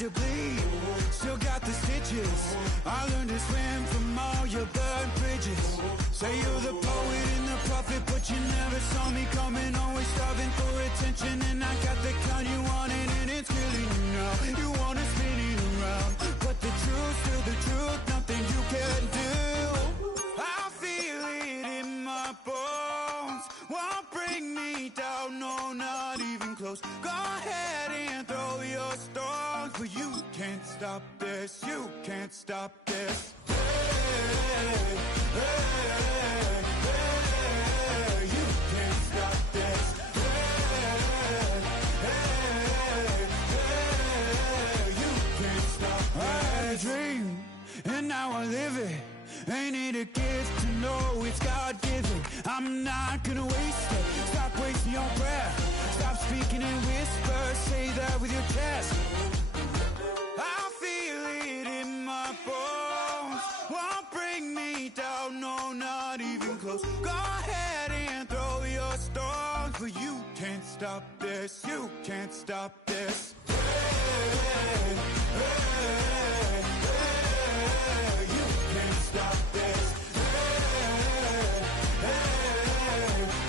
to bleed, still got the stitches. I learned to swim from all your burned bridges. Say you're the poet and the prophet, but you never saw me coming. Always starving for attention, and I got the kind you wanted, and it's killing you now. You wanna spin it around, but the truth's still the truth, nothing you can do. I feel it in my bones, won't bring me down, no, not even close. Go ahead and throw your stones, but you can't stop this, you can't stop this. Hey, hey, hey, you can't stop this. Hey, hey, hey, you can't stop this. I had a dream, and now I live it. Ain't it a gift to know it's God-given? I'm not gonna waste it. Stop wasting your breath. Stop speaking in whispers. Say that with your chest. I feel it in my bones. Won't bring me down, no, not even close. Go ahead and throw your stones, but you can't stop this. You can't stop this. Hey, hey, hey, you can't stop this. Hey, hey,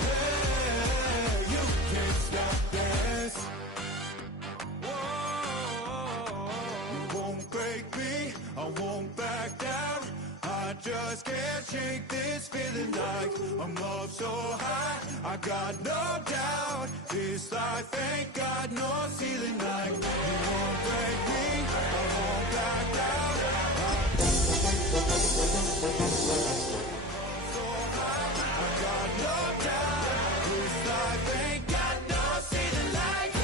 hey, you can't stop this. Whoa, you won't break me, I won't back down. I just can't shake this feeling like I'm up so high. I got no doubt this life ain't got no ceiling. Like you won't break me, I won't back down. So high, I got no doubt this life ain't got no ceiling. Like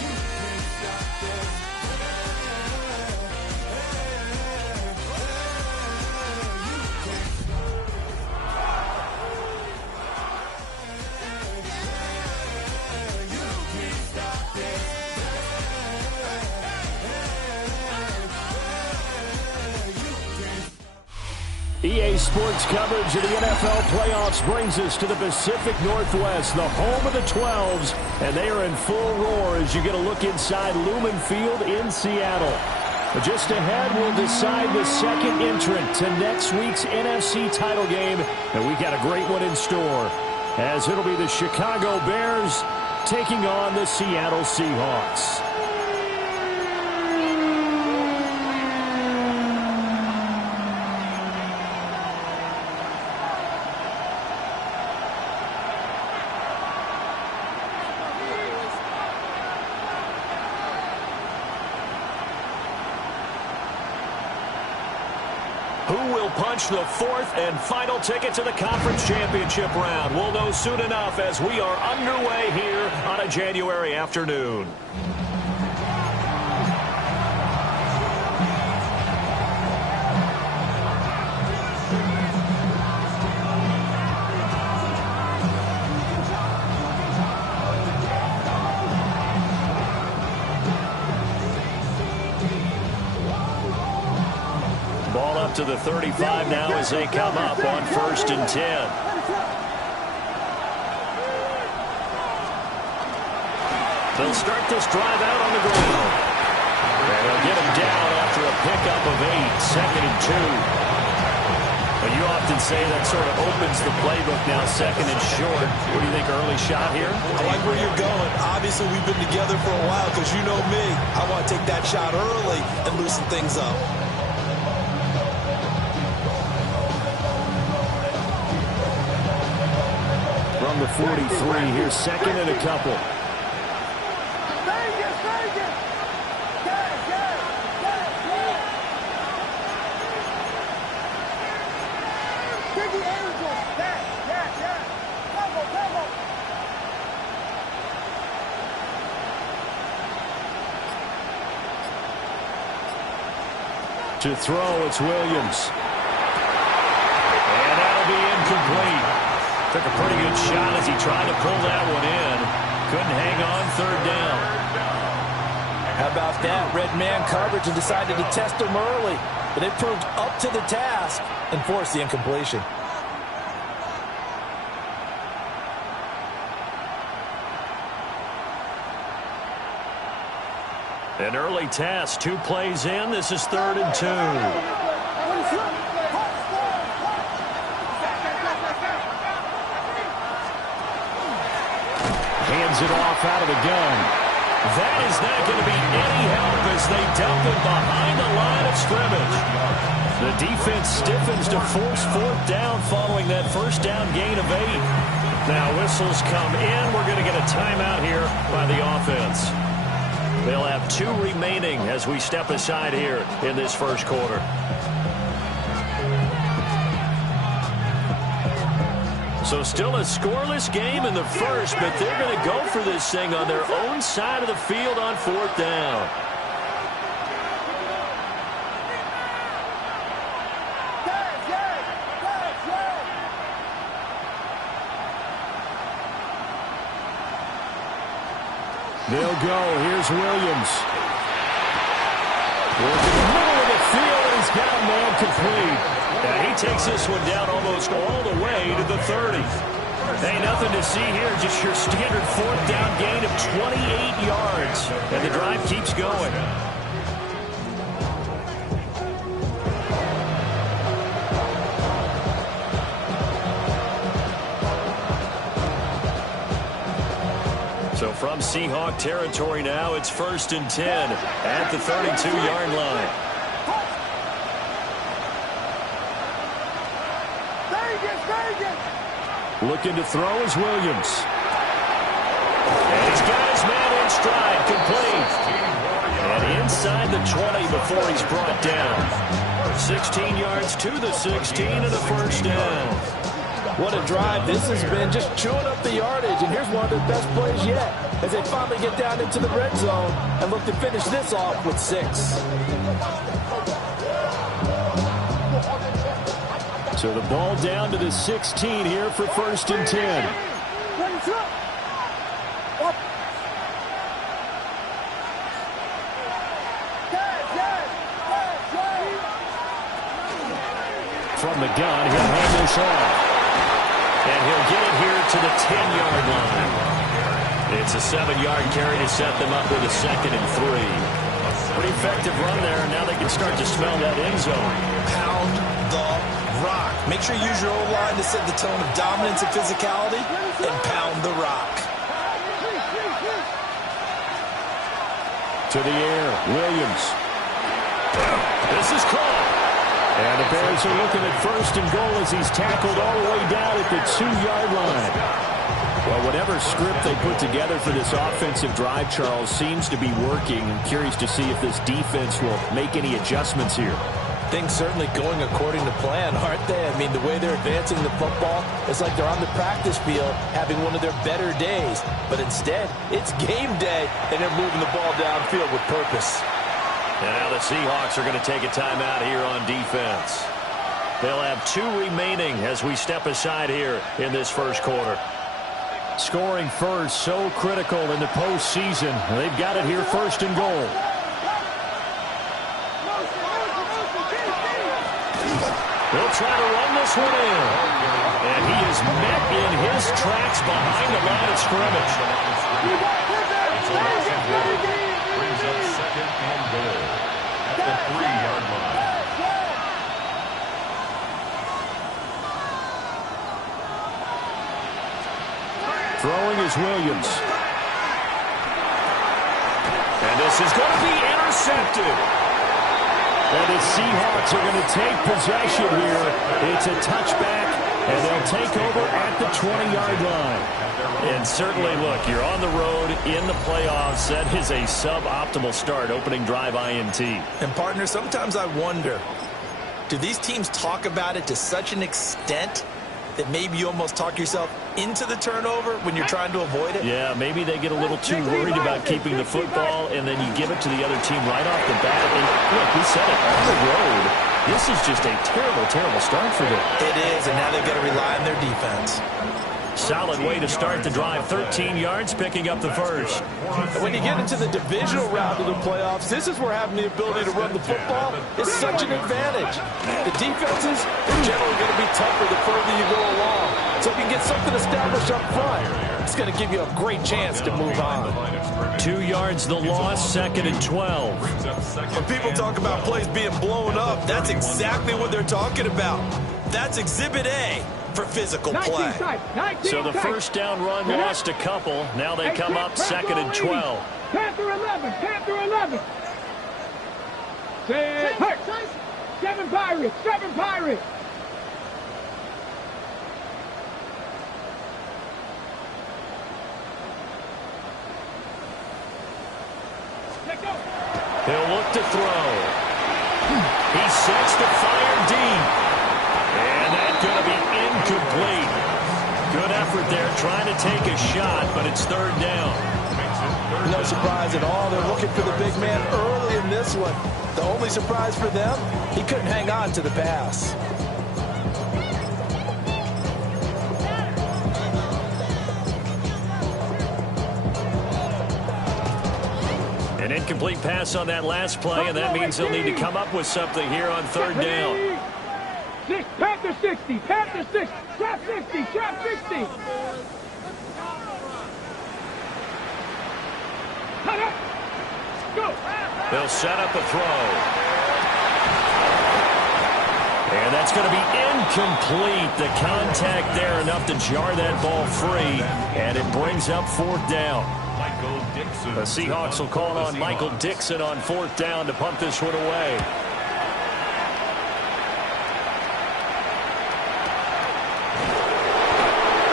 you can't stop this. EA Sports coverage of the NFL playoffs brings us to the Pacific Northwest, the home of the 12s, and they are in full roar as you get a look inside Lumen Field in Seattle. But just ahead, we'll decide the second entrant to next week's NFC title game, and we got a great one in store, as it'll be the Chicago Bears taking on the Seattle Seahawks. Who will punch the fourth and final ticket to the conference championship round? We'll know soon enough as we are underway here on a January afternoon. Ball up to the 35 now as they come up on 1st and 10. They'll start this drive out on the ground. And they'll get him down after a pickup of 8, 2nd and 2. But you often say that sort of opens the playbook now, 2nd and short. What do you think, early shot here? I like where you're going. Obviously, we've been together for a while because you know me. I want to take that shot early and loosen things up. From the 43, here's 2nd and a couple. To throw, it's Williams. And that'll be incomplete. Took a pretty good shot as he tried to pull that one in. Couldn't hang on, 3rd down. How about that? Red man coverage and decided to test him early. But it proved up to the task and forced the incompletion. An early test, 2 plays in. This is 3rd and 2. Hands it off out of the gun. That is not going to be any help as they dump it behind the line of scrimmage. The defense stiffens to force 4th down following that first down gain of 8. Now whistles come in. We're going to get a timeout here by the offense. They'll have 2 remaining as we step aside here in this first quarter. So still a scoreless game in the first, but they're going to go for this thing on their own side of the field on 4th down. They'll go. Here's Williams. Working the middle of the field, and he's got a man complete. And he takes this one down almost all the way to the 30. Hey, nothing to see here. Just your standard 4th down gain of 28 yards. And the drive keeps going. So from Seahawk territory now, it's 1st and 10 at the 32-yard line. Looking to throw is Williams. And he's got his man in stride, complete. And inside the 20 before he's brought down. 16 yards to the 16 and the first down. What a drive this has been, just chewing up the yardage. And here's one of the best plays yet as they finally get down into the red zone and look to finish this off with 6. So the ball down to the 16 here for 1st and 10. From the gun, he'll hand this off. And he'll get it here to the 10-yard line. It's a 7-yard carry to set them up with a 2nd and 3. Pretty effective run there, and now they can start to smell that end zone. Pound the rock. Make sure you use your O-line to set the tone of dominance and physicality, and pound the rock. To the air, Williams. This is caught. And the Bears are looking at 1st and goal as he's tackled all the way down at the 2-yard line. Well, whatever script they put together for this offensive drive, Charles, seems to be working. I'm curious to see if this defense will make any adjustments here. Things certainly going according to plan, aren't they? I mean, the way they're advancing the football, it's like they're on the practice field having one of their better days. But instead, it's game day, and they're moving the ball downfield with purpose. And now the Seahawks are going to take a timeout here on defense. They'll have 2 remaining as we step aside here in this first quarter. Scoring first, so critical in the postseason. They've got it here 1st and goal. They'll try to run this one in. And he is met in his tracks behind the line of scrimmage. Brings up 2nd and goal at the 3-yard line. Throwing is Williams. And this is going to be intercepted. And the Seahawks are going to take possession here. It's a touchback, and they'll take over at the 20-yard line. And certainly, look, you're on the road in the playoffs. That is a suboptimal start, opening drive INT. And, partner, sometimes I wonder, do these teams talk about it to such an extent that maybe you almost talk yourself into the turnover when you're trying to avoid it? Yeah, maybe they get a little too worried about keeping the football, and then you give it to the other team right off the bat. And look, we said it, on the road, this is just a terrible, terrible start for them. It is, and now they've got to rely on their defense. Solid way to start the drive. 13 yards, picking up the first. When you get into the divisional round of the playoffs, this is where having the ability to run the football is such an advantage. The defenses are generally going to be tougher the further you go along. So if you can get something established up front, It's going to give you a great chance to move on. 2 yards the loss, 2nd and 12. When people talk about plays being blown up, that's exactly what they're talking about. That's Exhibit A for physical play. So the first down run lost a couple. Now they come up 2nd and 12. Panther 11, Panther 11. 7 Pirates, 7 Pirates. He'll look to throw. He sets to fire deep. And that's going to be incomplete. Good effort there trying to take a shot, but it's 3rd down. No surprise at all. They're looking for the big man early in this one. The only surprise for them, he couldn't hang on to the pass. An incomplete pass on that last play, and that means they'll need to come up with something here on 3rd down. Panther 60, Panther 60, shot 60, shot 60. Go. They'll set up a throw. And that's going to be incomplete. The contact there enough to jar that ball free, and it brings up 4th down. The Seahawks will call on Michael Dixon on 4th down to punt this one away.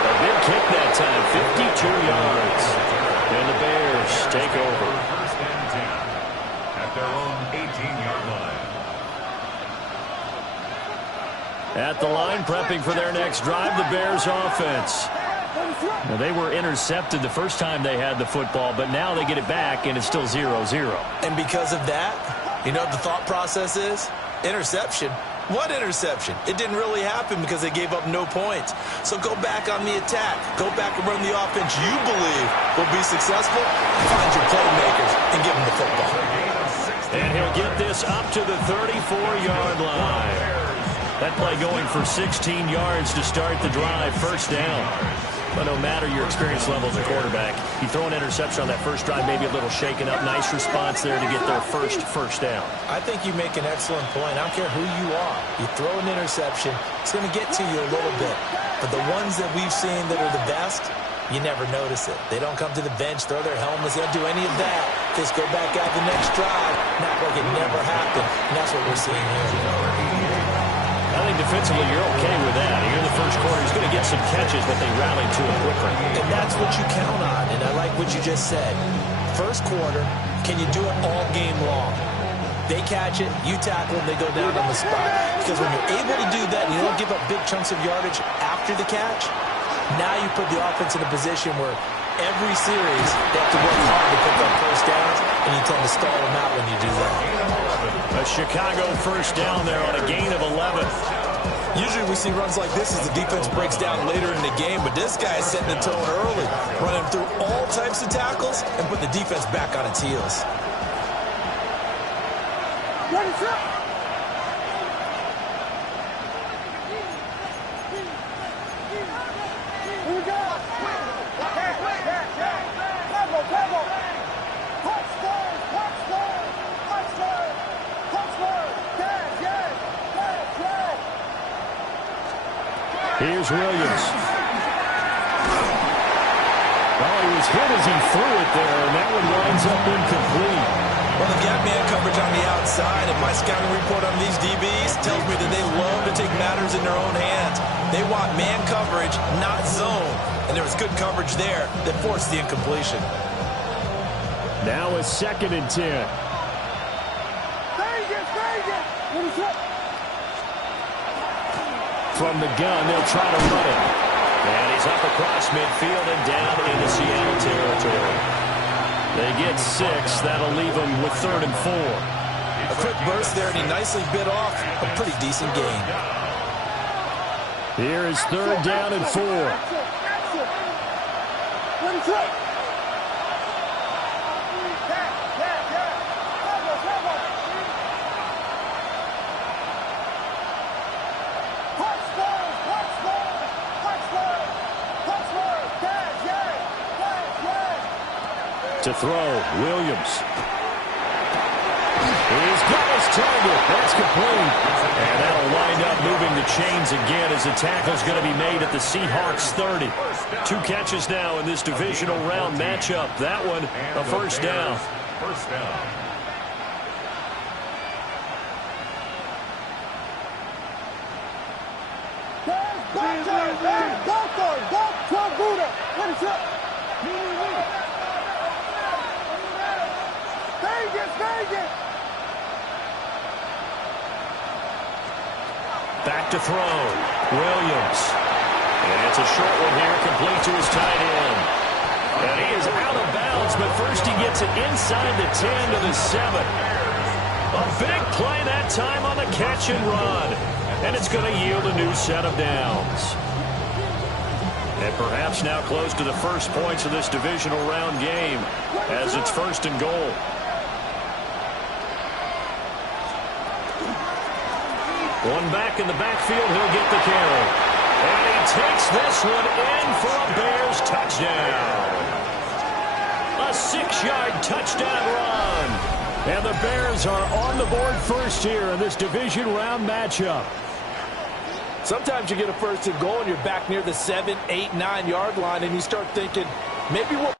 A big kick that time, 52 yards. And the Bears take over. First and 10 at their own 18-yard line. At the line, prepping for their next drive, the Bears offense. Now, they were intercepted the first time they had the football, but now they get it back, and it's still 0-0. And because of that, you know what the thought process is? Interception. What interception? It didn't really happen because they gave up no points. So go back on the attack. Go back and run the offense you believe will be successful. Find your playmakers and give them the football. And he'll get this up to the 34-yard line. That play going for 16 yards to start the drive, 1st down. But no matter your experience level as a quarterback, you throw an interception on that first drive, maybe a little shaken up. Nice response there to get their first down. I think you make an excellent point. I don't care who you are. You throw an interception, it's going to get to you a little bit. But the ones that we've seen that are the best, you never notice it. They don't come to the bench, throw their helmets. They don't do any of that. Just go back out the next drive, not like it never happened. And that's what we're seeing here. I think defensively you're okay with that. Here in the first quarter, he's going to get some catches, but they rallied to it quickly. And that's what you count on, and I like what you just said. First quarter, can you do it all game long? They catch it, you tackle them, they go down on the spot. Because when you're able to do that and you don't give up big chunks of yardage after the catch, now you put the offense in a position where every series they have to work hard to pick up first downs, and you tend to stall them out when you do that. A Chicago first down there on a gain of 11. Usually we see runs like this as the defense breaks down later in the game, but this guy is setting the tone early, running through all types of tackles and put the defense back on its heels. Here's Williams. Well, he was hit as he threw it there, and that one winds up incomplete. Well, they've got man coverage on the outside, and my scouting report on these DBs tells me that they love to take matters in their own hands. They want man coverage, not zone. And there was good coverage there that forced the incompletion. Now a 2nd and 10. From the gun, they'll try to run it. And he's up across midfield and down into Seattle territory. They get 6. That'll leave them with 3rd and 4. A quick burst there, and he nicely bit off a pretty decent gain. Here is 3rd down and 4. To throw, Williams. He's got his target. That's complete. And that'll wind up moving the chains again as the tackle's going to be made at the Seahawks 30. 2 catches now in this divisional round matchup. That one, a first down. First down. Back to throw. Williams. And it's a short one here, complete to his tight end. And he is out of bounds, but first he gets it inside the 10 to the 7. A big play that time on the catch and run. And it's going to yield a new set of downs. And perhaps now close to the first points of this divisional round game as it's 1st and goal. One back in the backfield, he'll get the carry. And he takes this one in for a Bears touchdown. A 6-yard touchdown run. And the Bears are on the board first here in this division round matchup. Sometimes you get a 1st and goal and you're back near the 7, 8, 9-yard line and you start thinking, maybe we'll...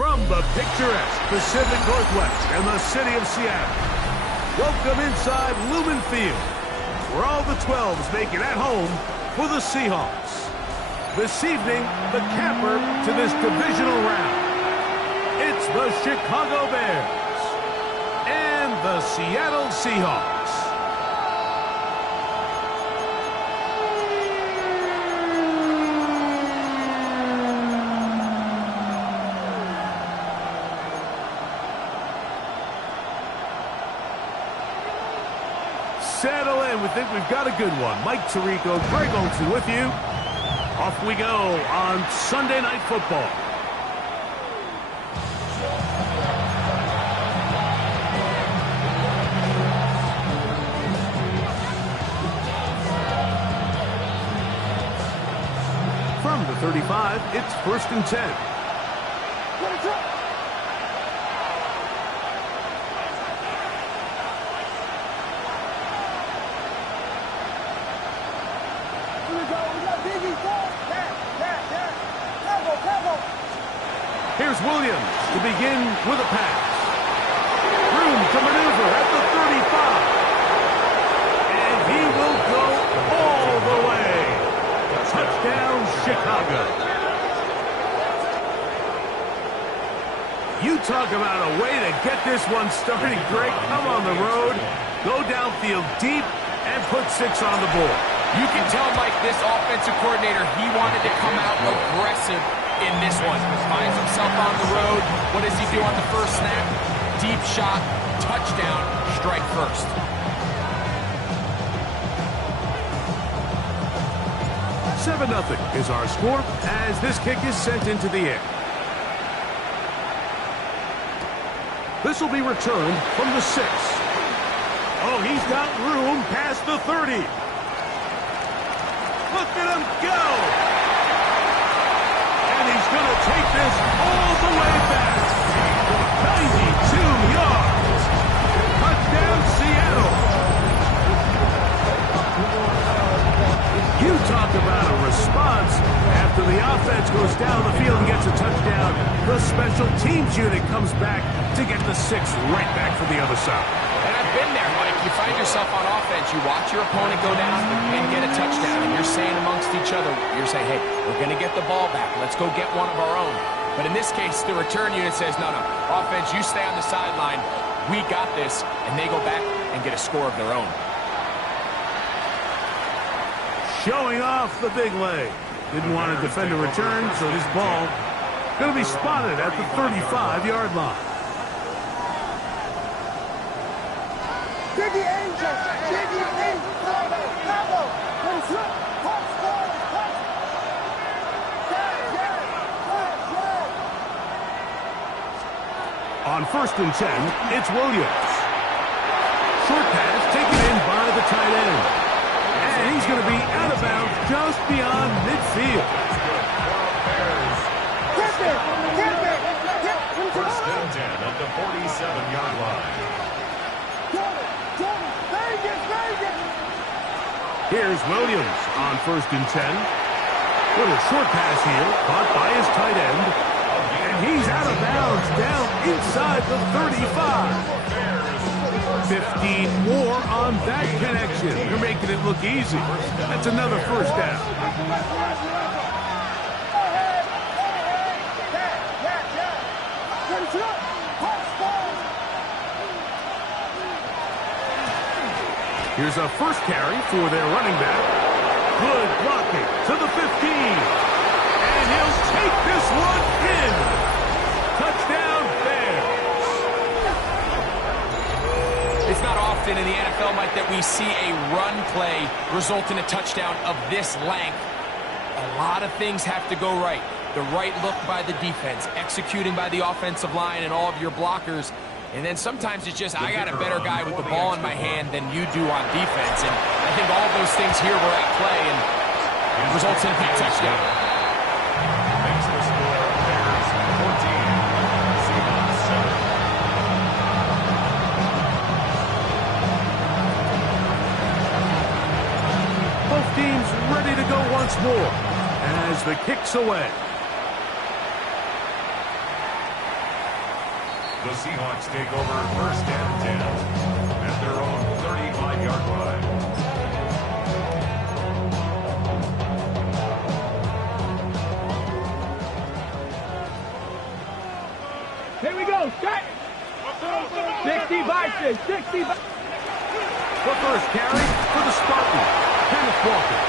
From the picturesque Pacific Northwest and the city of Seattle, welcome inside Lumen Field, where all the 12s make it at home for the Seahawks. This evening, the capper to this divisional round. It's the Chicago Bears and the Seattle Seahawks. Settle in. We think we've got a good one. Mike Tirico, Greg Olsen with you. Off we go on Sunday Night Football. From the 35, it's 1st and 10. Here's Williams to begin with a pass. Room to maneuver at the 35. And he will go all the way. Touchdown, Chicago. You talk about a way to get this one started, Greg. Come on the road, go downfield deep, and put 6 on the board. You can tell, Mike, this offensive coordinator, he wanted to come out aggressive in this one. Finds himself on the road. What does he do on the first snap? Deep shot, touchdown, strike first. 7-0 is our score as this kick is sent into the air. This will be returned from the 6. Oh, he's got room past the 30. Look at him go! And he's going to take this all the way back. 92 yards. Touchdown, Seattle. You talk about a response. After the offense goes down the field and gets a touchdown, the special teams unit comes back to get the 6 right back for the other side. And I've been there, Mike. You find yourself on offense, you watch your opponent go down and get a touchdown, and you're saying amongst each other, you're saying, hey, we're going to get the ball back. Let's go get one of our own. But in this case, the return unit says, no, offense, you stay on the sideline. We got this. And they go back and get a score of their own. Showing off the big leg. Didn't want to defend a return, so this ball going to be spotted at the 35-yard line. Jiggy Angel, Jiggy Angel, Bravo, On 1st and 10, it's Williams. Short pass taken in by the tight end. And he's going to be out of bounds just beyond midfield. First and 10 at the 47-yard line. Here's Williams on 1st and 10. Little short pass here, caught by his tight end. And he's out of bounds down inside the 35. 15 more on that connection. They're making it look easy. That's another first down. Here's a first carry for their running back. Good blocking to the 15. And he'll take this one in. Touchdown, Bears. It's not often in the NFL, Mike, that we see a run play result in a touchdown of this length. A lot of things have to go right. The right look by the defense, executing by the offensive line and all of your blockers. And then sometimes it's just, I got a better guy with the ball in my hand than you do on defense. And I think all of those things here were at play, and it results in a big touchdown. Makes the score Bears 14, Seahawks 7. Both teams ready to go once more as the kick's away. The Seahawks take over 1st and 10 at their own 35-yard line. Here we go, set. 60 by 6, 60 by... The first carry for the Spartans, Kenneth Walker.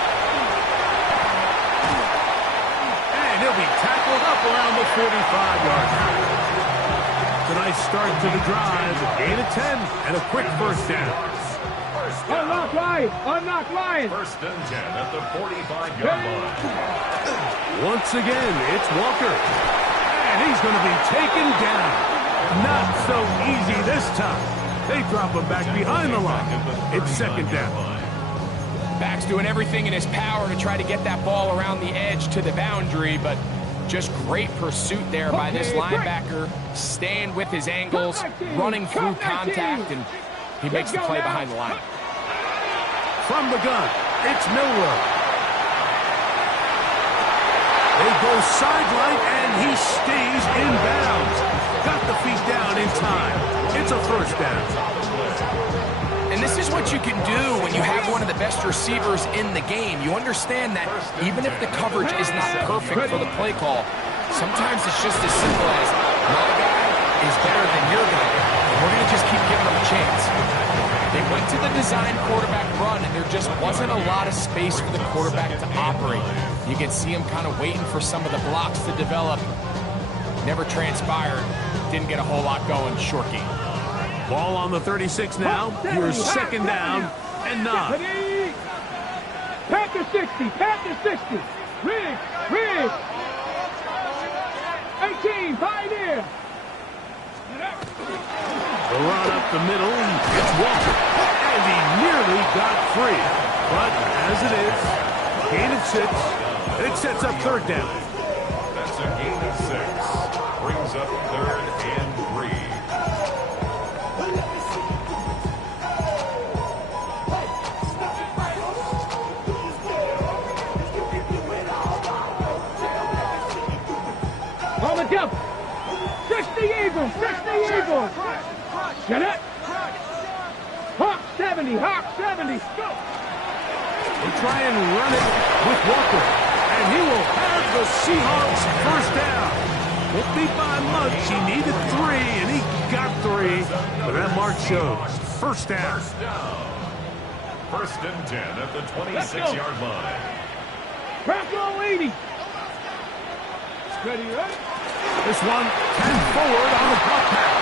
And he'll be tackled up around the 45-yard line. A nice start to the drive, gain of 10, and a quick first down. Unlock line. 1st and 10 at the 45-yard line. Once again, it's Walker. And he's going to be taken down. Not so easy this time. They drop him back behind the line. It's 2nd down. Back's doing everything in his power to try to get that ball around the edge to the boundary, but just great pursuit there by this linebacker, staying with his angles, running through contact, and he makes the play behind the line. From the gun, it's Milroe. They go sideline, and he stays in bounds. Got the feet down in time. It's a first down. And this is what you can do when you have one of the best receivers in the game. You understand that even if the coverage is not perfect for the play call, sometimes it's just as simple as, my guy is better than your guy, and we're going to just keep giving them a chance. They went to the design quarterback run, and there just wasn't a lot of space for the quarterback to operate. You can see him kind of waiting for some of the blocks to develop. Never transpired. Didn't get a whole lot going. Short game. Ball on the 36 now. Here's second down and 9. Panther 60, Panther 60. Riggs. 18, Pioneer. The run up the middle. It's Walker. And he nearly got free. But as it is, gain of 6. And it sets up third down. That's a gain of 6. Brings up third and 3. On the jump. 60 Eagles, 60 Eagles. Get it? Hawk 70, Hawk 70. Go. They try and run it with Walker. And he will have the Seahawks first down. Won't be by much. He needed 3, and he got 3. But that mark shows. First down. First and 10 at the 26-yard line. Crack roll 80. Ready, right? This one 10 forward on the pop pass.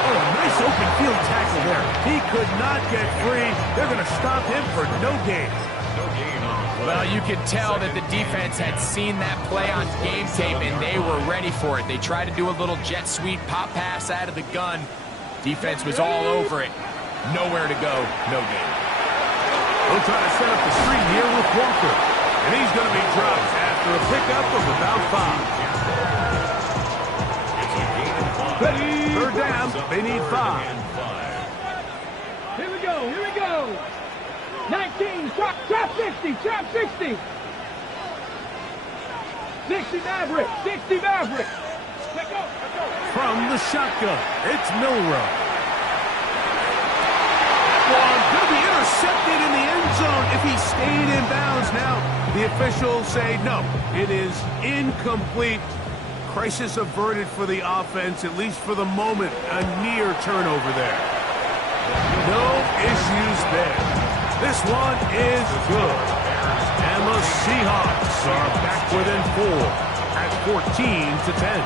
Oh, a nice open field tackle there. He could not get free. They're going to stop him for no gain. No gain on the play. Well, you could tell that the defense had seen that play on game tape, and they were ready for it. They tried to do a little jet sweep pop pass out of the gun. Defense was all over it. Nowhere to go, no gain. They'll try to set up the screen here with Walker. And he's going to be dropped after a pickup of about 5. It's a gain of 5. Third down, they need 5. Here we go. 19, trap 60, trap 60. 60 Maverick. Let's go. From the shotgun, it's Milrow. One going to be intercepted in the end zone if he stayed in bounds. Now, the officials say no. It is incomplete. Crisis averted for the offense, at least for the moment. A near turnover there. No issues there. This one is good. And the Seahawks are back within 4 at 14-10.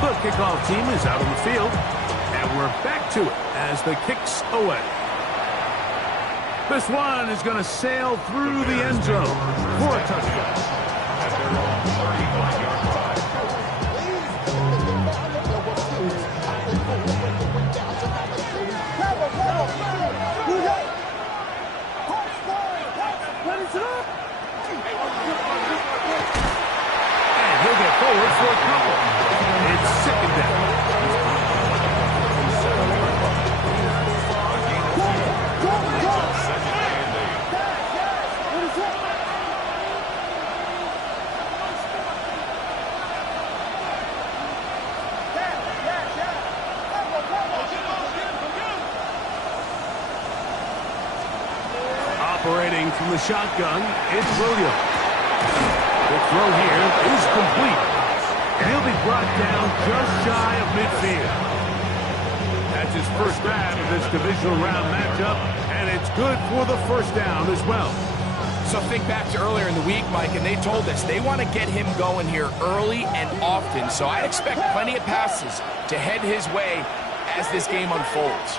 The kickoff team is out on the field, and we're back to it as the kicks away. This one is going to sail through the end zone for a touchdown. At their own 35-yard line. And he'll get forward for a couple. It's second down. Operating from the shotgun, it's Williams. The throw here is complete. And he'll be brought down just shy of midfield. That's his first grab of this divisional round matchup, and it's good for the first down as well. So think back to earlier in the week, Mike, and they told us they want to get him going here early and often. So I'd expect plenty of passes to head his way as this game unfolds.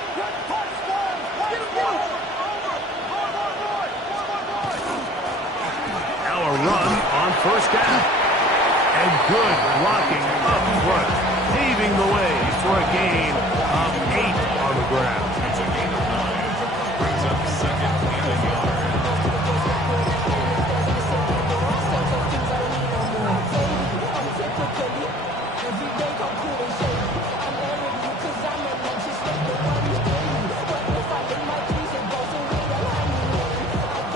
Now a run on first down. And good blocking up front, paving the way for a gain of 8 on the ground. It's a gain of 9. Brings up second and a yard.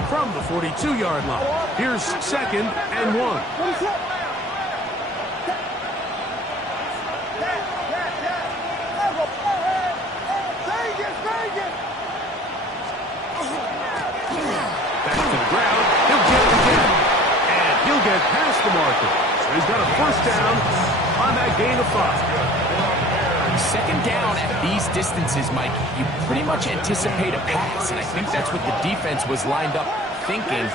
From the 42-yard line, here's second and 1. Get past the marker. So he's got a first down on that gain of 5. Second down at these distances, Mike, you pretty much anticipate a pass, and I think that's what the defense was lined up thinking.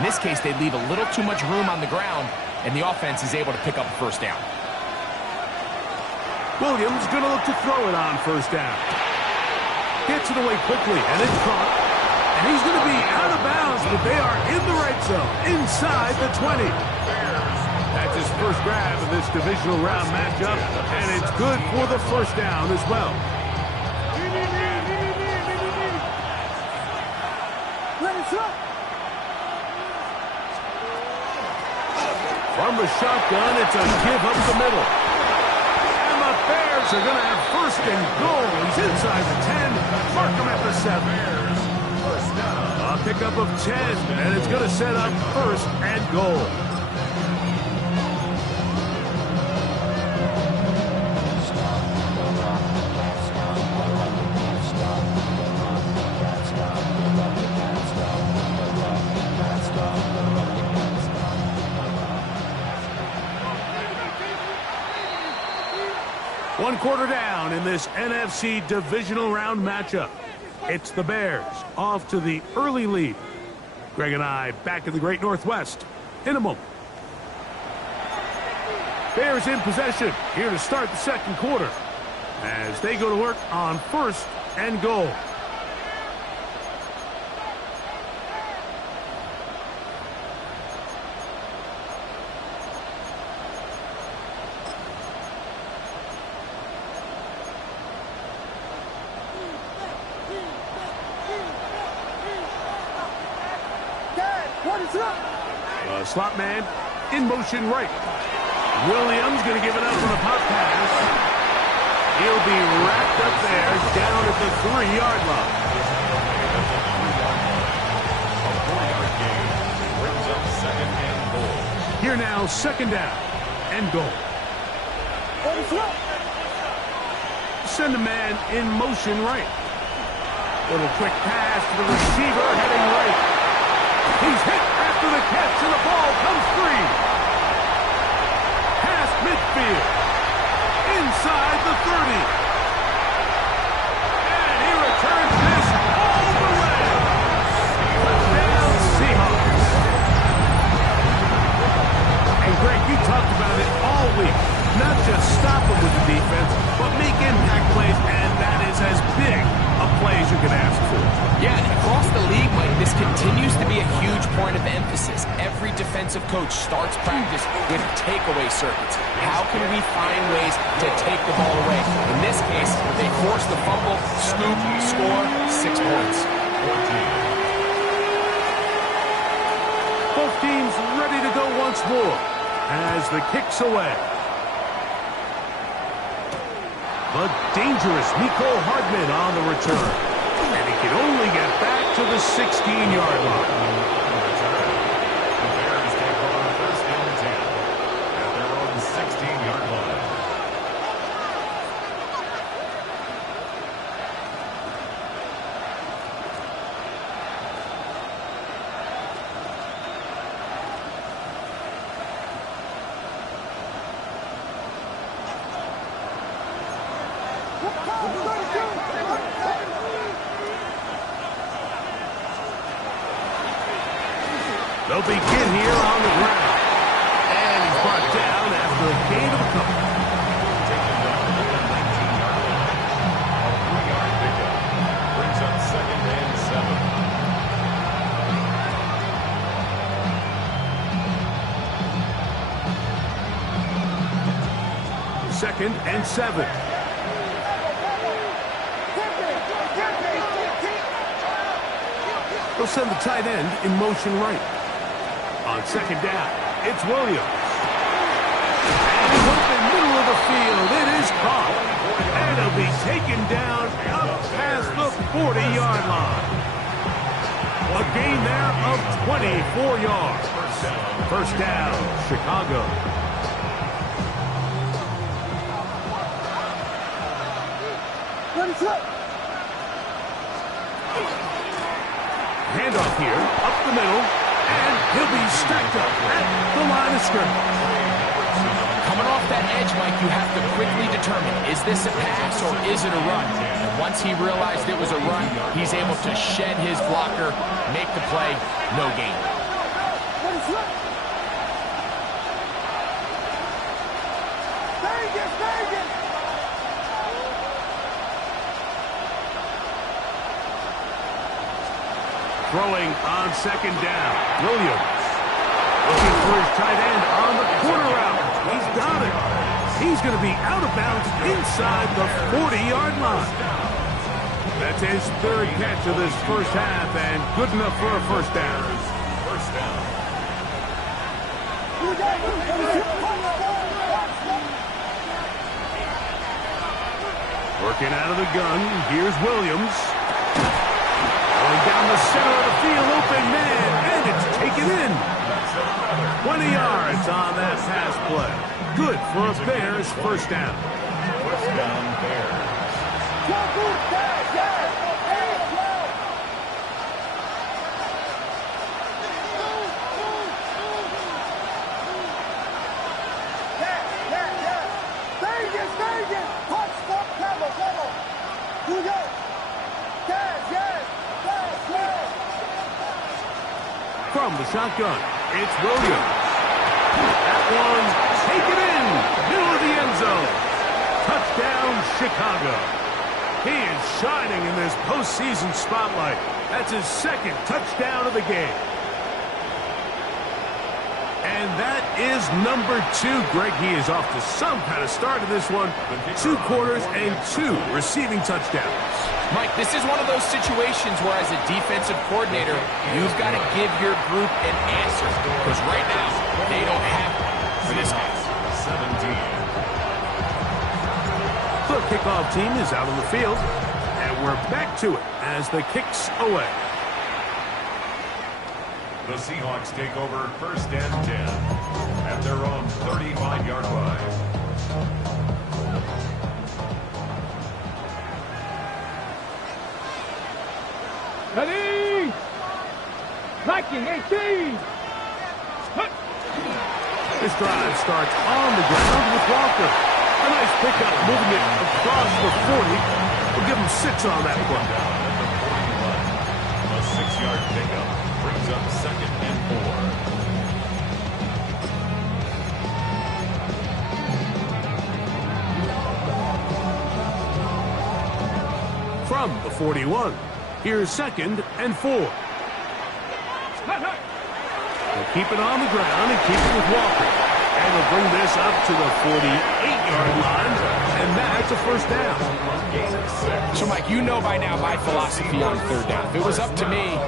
In this case, they leave a little too much room on the ground, and the offense is able to pick up a first down. Williams going to look to throw it on first down. Gets it away quickly, and it's caught. And he's going to be out of bounds, but they are in the right zone, inside the 20. That's his first grab of this divisional round matchup, and it's good for the first down as well. From the shotgun, it's a give up the middle. And the Bears are going to have first and goal. He's inside the 10. Mark him at the 7. A pickup of 10, and it's going to set up first and goal. One quarter down in this NFC divisional round matchup. It's the Bears off to the early lead. Greg and I back in the Great Northwest in a moment. Bears in possession here to start the second quarter as they go to work on first and goal. Slot man in motion right. Williams going to give it up on a pop pass. He'll be wrapped up there down at the 3-yard line. Here now, second down and goal. Send a man in motion right. Little quick pass to the receiver heading right. He's hit after the catch, and the ball comes free. Past midfield. Inside the 30. And he returns this all the way. Touchdown, Seahawks. And Greg, you talked about it all week. Not just stop them with the defense, but make impact plays, and that is as big a play as you can ask for. Yeah, and across the league, Mike, this continues to be a huge point of emphasis. Every defensive coach starts practice with takeaway circuits. How can we find ways to take the ball away? In this case, they force the fumble, scoop, score, 6 points. Both teams ready to go once more as the kick's away. The dangerous Mecole Hardman on the return. And he can only get back to the 16-yard line. The Bears take over first and 10 at their own 16-yard line. They'll begin here on the ground. And he's brought down after a gain of a couple. Taken down at the 19-yard line. A 3-yard pickup brings up second and 7. Second and 7. They'll send the tight end in motion right. On second down, it's Williams. And he's open middle of the field. It is caught. And he'll be taken down up past the 40-yard line. A gain there of 24 yards. First down, Chicago. Handoff here, up the middle, and he'll be stacked up at the line of scrimmage. Coming off that edge, Mike, you have to quickly determine, is this a pass or is it a run? And once he realized it was a run, he's able to shed his blocker, make the play, no gain. Throwing on second down. Williams looking for his tight end on the corner route. He's got it. He's going to be out of bounds inside the 40-yard line. That's his third catch of this first half and good enough for a first down. First down. Working out of the gun. Here's Williams. Going down the center of the field, open man, and it's taken in. 20 yards on that pass play. Good for a Bears first down. First down, Bears. From the shotgun, it's Williams. That one taken in, middle of the end zone. Touchdown, Chicago. He is shining in this postseason spotlight. That's his second touchdown of the game. And that is number 2. Greg, he is off to some kind of start to this one. 2 quarters and 2 receiving touchdowns. Mike, this is one of those situations where as a defensive coordinator, you've got to give your group an answer. Because right now, they don't have one for this guy. 17. The kickoff team is out on the field. And we're back to it as the kick's away. The Seahawks take over first and 10 at their own 35-yard line. Ready! Viking 18! This drive starts on the ground with Walker. A nice pickup, moving it across the 40. We'll give him 6 on that one. A 6-yard pickup brings up second and 4. From the 41, here's second and 4. They'll keep it on the ground and keep it with Walker. And they'll bring this up to the 48-yard line, and that's a first down. So, Mike, you know by now my philosophy on third down. If it was up to me,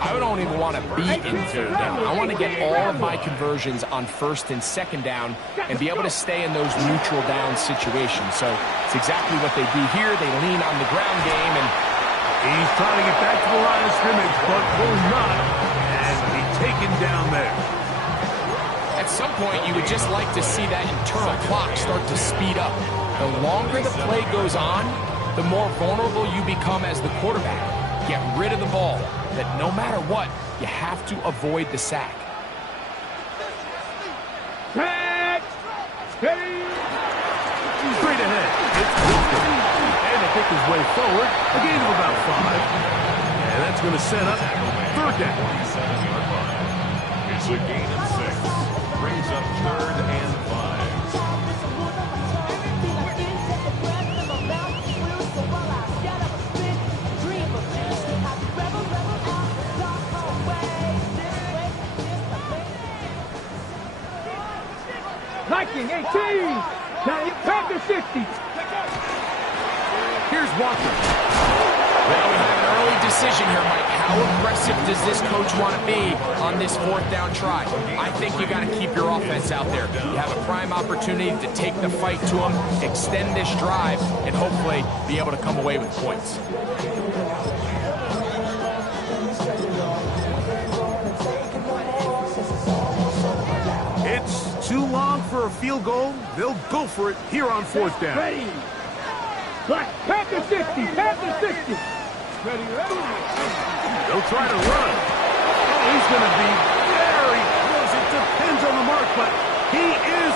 I don't even want to be in third down. I want to get all of my conversions on first and second down and be able to stay in those neutral down situations. So it's exactly what they do here. They lean on the ground game, and he's trying to get back to the line of scrimmage, but will not, and be taken down there. At some point, you would just like to see that internal clock start to speed up. The longer the play goes on, the more vulnerable you become as the quarterback. Get rid of the ball, that no matter what, you have to avoid the sack. Straight ahead, it's Walker. And to pick his way forward, a gain of about 5. And that's going to set up third down. 47-yard line. It's a gain of 6. Brings up third and 5. Viking 18! Now you back to 60! Here's Walker. Well, we have an early decision here, Mike. How aggressive does this coach want to be on this fourth down try? I think you got to keep your offense out there. You have a prime opportunity to take the fight to them, extend this drive, and hopefully be able to come away with points. It's too long for a field goal. They'll go for it here on fourth down. Ready! Black, Panther 60! Panther 60! Ready, ready! They'll try to run. Oh, he's going to be very close. It depends on the mark, but he is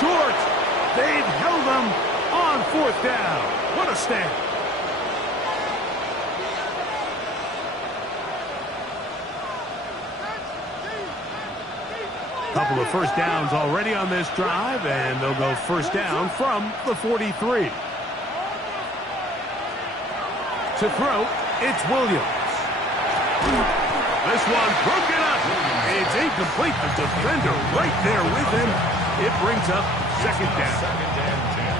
short. They've held them on 4th down. What a stand. Couple of first downs already on this drive, and they'll go first down from the 43. To throw, it's Williams. This one broken up. It's incomplete. The defender right there with him. It brings up second down. Second and 10.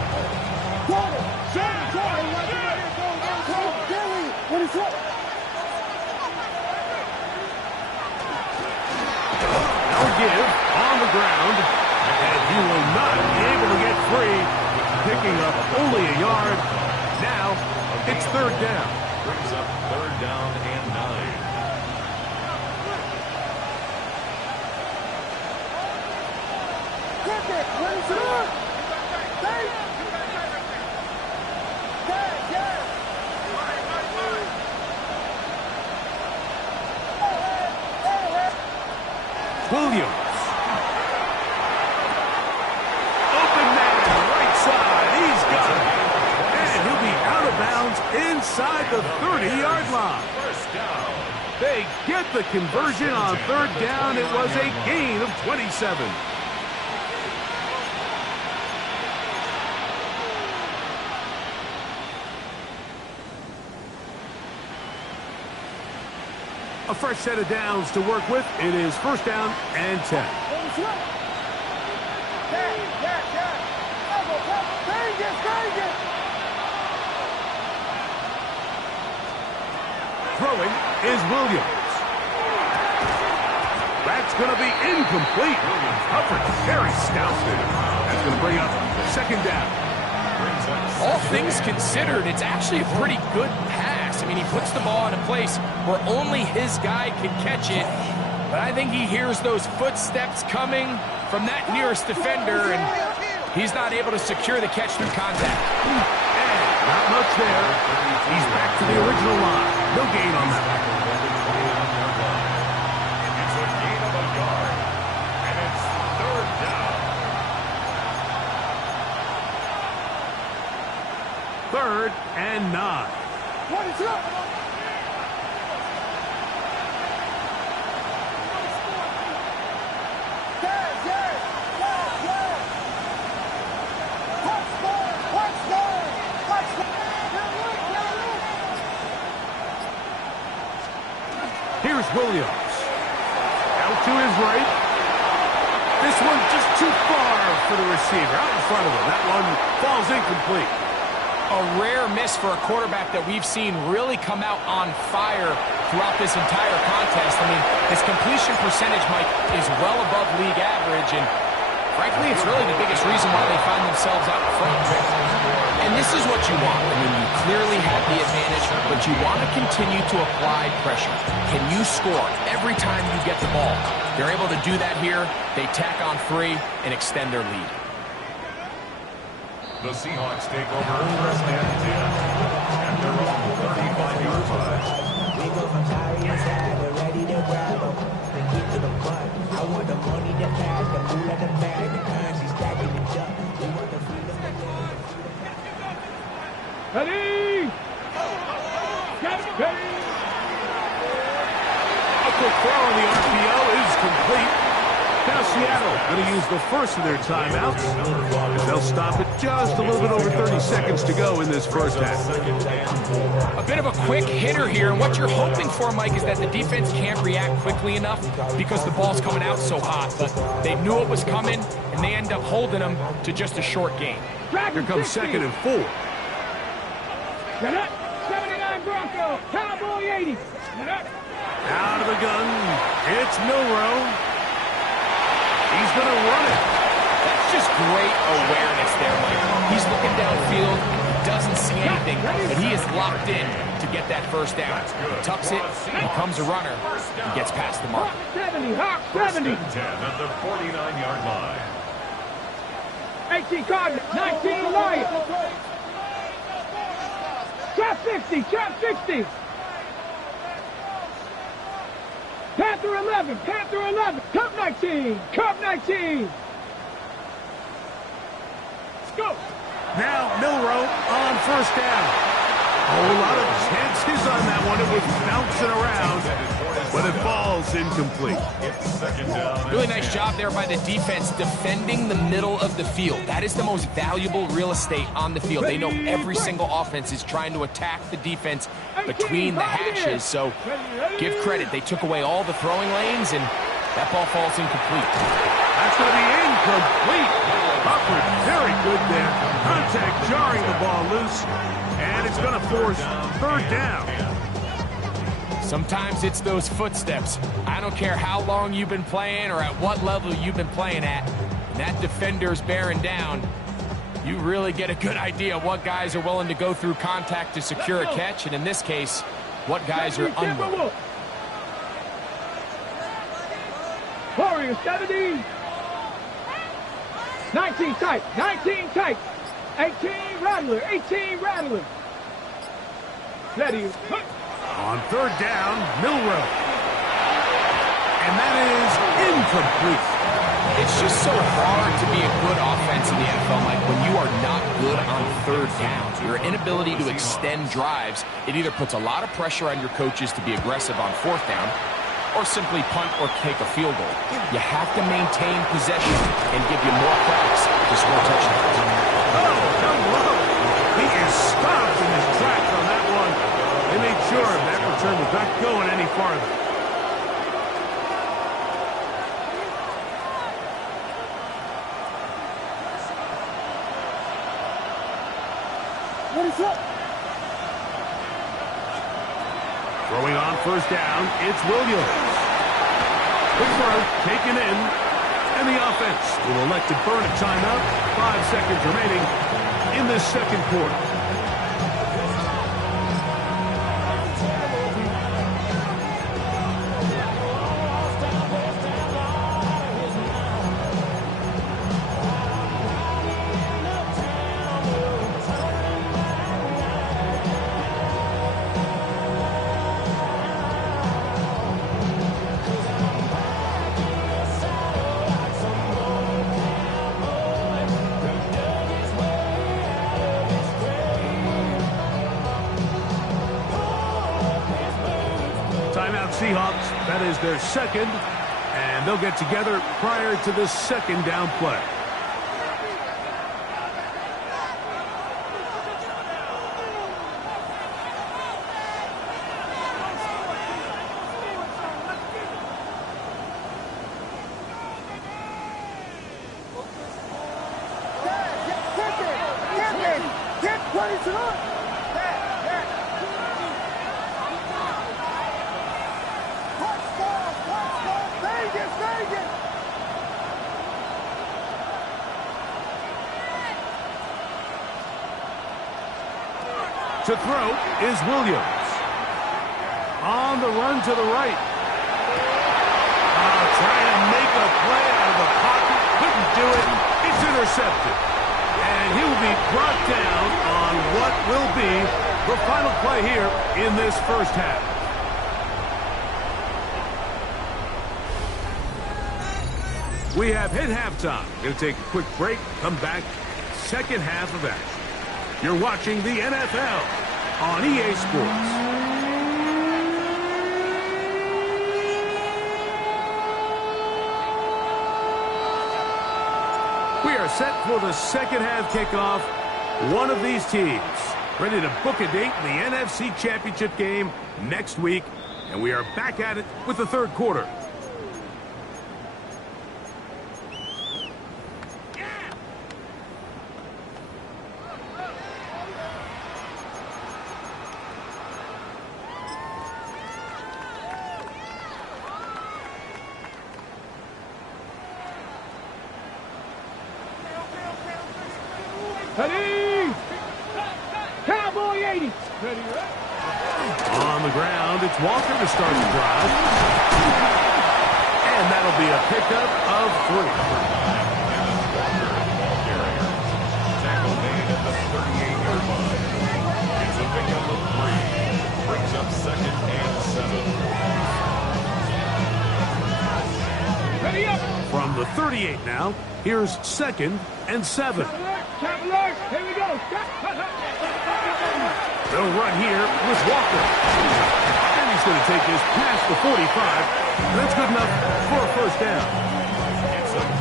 Now give on the ground, and he will not be able to get free, picking up only a yard. Now it's 3rd down. Brings up 3rd down and 9. Williams. Open man, right side. He's got it. And he'll be out of bounds inside the 30-yard line. First down. They get the conversion on 3rd down. It was a gain of 27. A fresh set of downs to work with. It is 1st down and 10. Throwing is Williams. That's going to be incomplete. Coverage very stout there. That's going to bring up 2nd down. All things considered, it's actually a pretty good pass. I mean, he puts the ball in a place where only his guy can catch it. But I think he hears those footsteps coming from that nearest defender, and he's not able to secure the catch through contact. And not much there. He's back to the original line. No gain on that. It's a gain of a yard. And it's 3rd down. 3rd and 9. Here's Williams. Out to his right. This one just too far for the receiver. Out in front of him. That one falls incomplete. A rare miss for a quarterback that we've seen really come out on fire throughout this entire contest. I mean, his completion percentage, Mike, is well above league average, and frankly, it's really the biggest reason why they find themselves out front. And this is what you want. I mean, you clearly have the advantage, but you want to continue to apply pressure. Can you score every time you get the ball? They're able to do that here. They tack on 3 and extend their lead. The Seahawks take over 1st and 10 at their own 35-yard line. We go from Larry inside, we're ready to grab them. Then get to the butt. I want the money, the cash, the food, and the bag, the currency stacking the junk. We want the freedom, the Ready! Get ready! A quick throw on the RPO is complete. Now Seattle going to use the first of their timeouts. And they'll stop it just a little bit over 30 seconds to go in this first half. A bit of a quick hitter here, and what you're hoping for, Mike, is that the defense can't react quickly enough because the ball's coming out so hot. But they knew it was coming, and they end up holding them to just a short gain. Here comes 2nd and 4. Get up! 79 Bronco! Cowboy 80! Get up! Out of the gun, it's Milroe. He's going to run it. That's just great awareness there, Mike. He's looking downfield, doesn't see anything, but he is locked in to get that first down. He tucks it, becomes a runner, and gets past the mark. Hawk 70! Hawk 70! 10 at the 49-yard line. 18 Cardinals! 19 Lions! Trap 60! Trap 60! Panther 11! Panther 11! Cup 19! Cup 19! Go. Now Milroe on first down. A whole lot of chances on that one. It was bouncing around, but it falls incomplete. Really nice job there by the defense defending the middle of the field. That is the most valuable real estate on the field. They know every single offense is trying to attack the defense between the hashes. So give credit. They took away all the throwing lanes, and that ball falls incomplete. That's going to be incomplete. Hubbard, very good there. Contact jarring the ball loose, and it's going to force third down. Sometimes it's those footsteps. I don't care how long you've been playing or at what level you've been playing at. When that defender's bearing down, you really get a good idea of what guys are willing to go through contact to secure a catch, and in this case, what guys are unwilling. Warriors 70. 19 tight. 19 tight. 18 Rattler. 18 Rattler. Ready. On third down, Milroe. And that is incomplete. It's just so hard to be a good offense in the NFL, Mike, when you are not good on third downs. Your inability to extend drives, it either puts a lot of pressure on your coaches to be aggressive on fourth down, or simply punt or kick a field goal. You have to maintain possession and give you more cracks to score touchdowns. Oh, hello. He is stopped in his tracks on that one. They made sure that return was not going any farther. What is up? Throwing on first down, it's Williams. Quick throw, taken in, and the offense will elect to burn a timeout. 5 seconds remaining in this second quarter. Timeout Seahawks. That is their second, and they'll get together prior to the second down play. To throw is Williams. On the run to the right. Trying to make a play out of the pocket. Couldn't do it. It's intercepted. And he will be brought down on what will be the final play here in this first half. We have hit halftime. Going to take a quick break. Come back. Second half of action. You're watching the NFL on EA Sports. We are set for the second half kickoff. One of these teams ready to book a date in the NFC Championship game next week. And we are back at it with the third quarter. Ready! Cowboy 80! Ready, On the ground, it's Walker to start the drive. And that'll be a pickup of 3. Tackle made at the 38-yard line. It's a pickup of 3. Brings up second and 7. Ready up! From the 38 now, here's second and 7. Cavalier, They'll run here with Walker. And he's going to take this past the 45. That's good enough for a first down.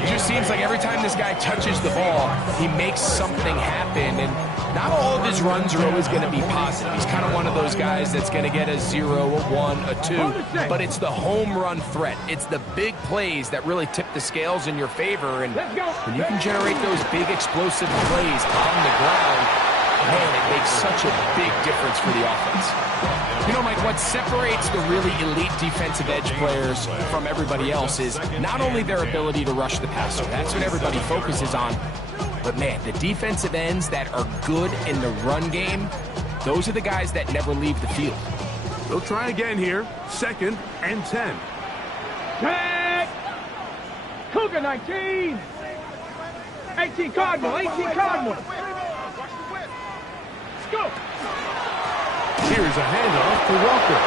It just seems like every time this guy touches the ball, he makes something happen. And not all of his runs are always going to be positive. He's kind of one of those guys that's going to get a 0, a 1, a 2. But it's the home run threat. It's the big plays that really tip the scales in your favor. And when you can generate those big explosive plays on the ground, man, it makes such a big difference for the offense. You know, Mike, what separates the really elite defensive edge players from everybody else is not only their ability to rush the passer. That's what everybody focuses on. But, man, the defensive ends that are good in the run game, those are the guys that never leave the field. They'll try again here. 2nd and 10. Tag! Cougar 19! 18 Cardinal, 18 Cardinal! Go! Here's a handoff to Walker.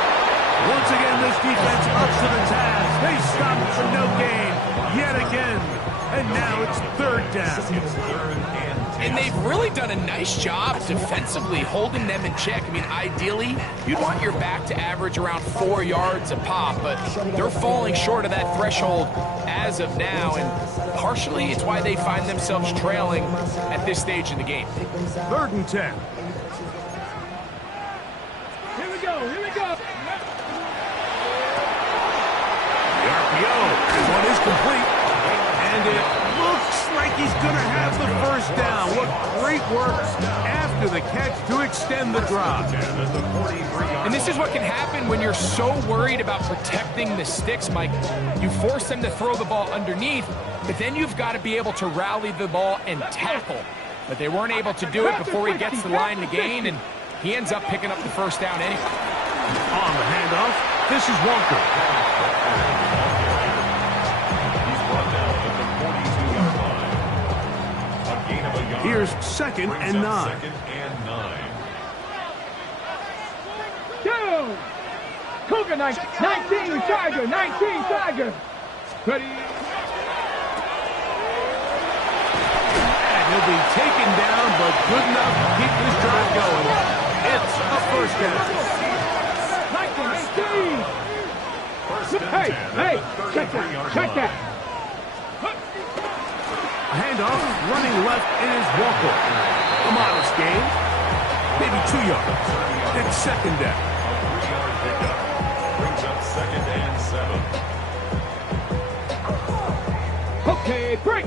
Once again, this defense up to the task. They stop it for no gain yet again. And now it's 3rd down. And they've really done a nice job defensively holding them in check. I mean, ideally, you'd want your back to average around 4 yards a pop, but they're falling short of that threshold as of now, and partially it's why they find themselves trailing at this stage in the game. 3rd and 10. Here we go, here we go! The RPO. This one is complete. And it looks like he's going to have the first down. What great work after the catch to extend the drive. And this is what can happen when you're so worried about protecting the sticks, Mike. You force them to throw the ball underneath, but then you've got to be able to rally the ball and tackle. But they weren't able to do it before he gets the line to gain, and he ends up picking up the first down anyway. On the handoff, this is Walker. Here's 2nd and 9. Go! Cougar 19, Tiger, 19, Tiger! Ready? And he'll be taken down, but good enough to keep this drive going. It's a first down. 19, 18! Hey, check that! Handoff, running left is Walker. A modest gain, maybe 2 yards. It's 2nd down. A 3-yard pickup brings up 2nd and 7. Okay, break!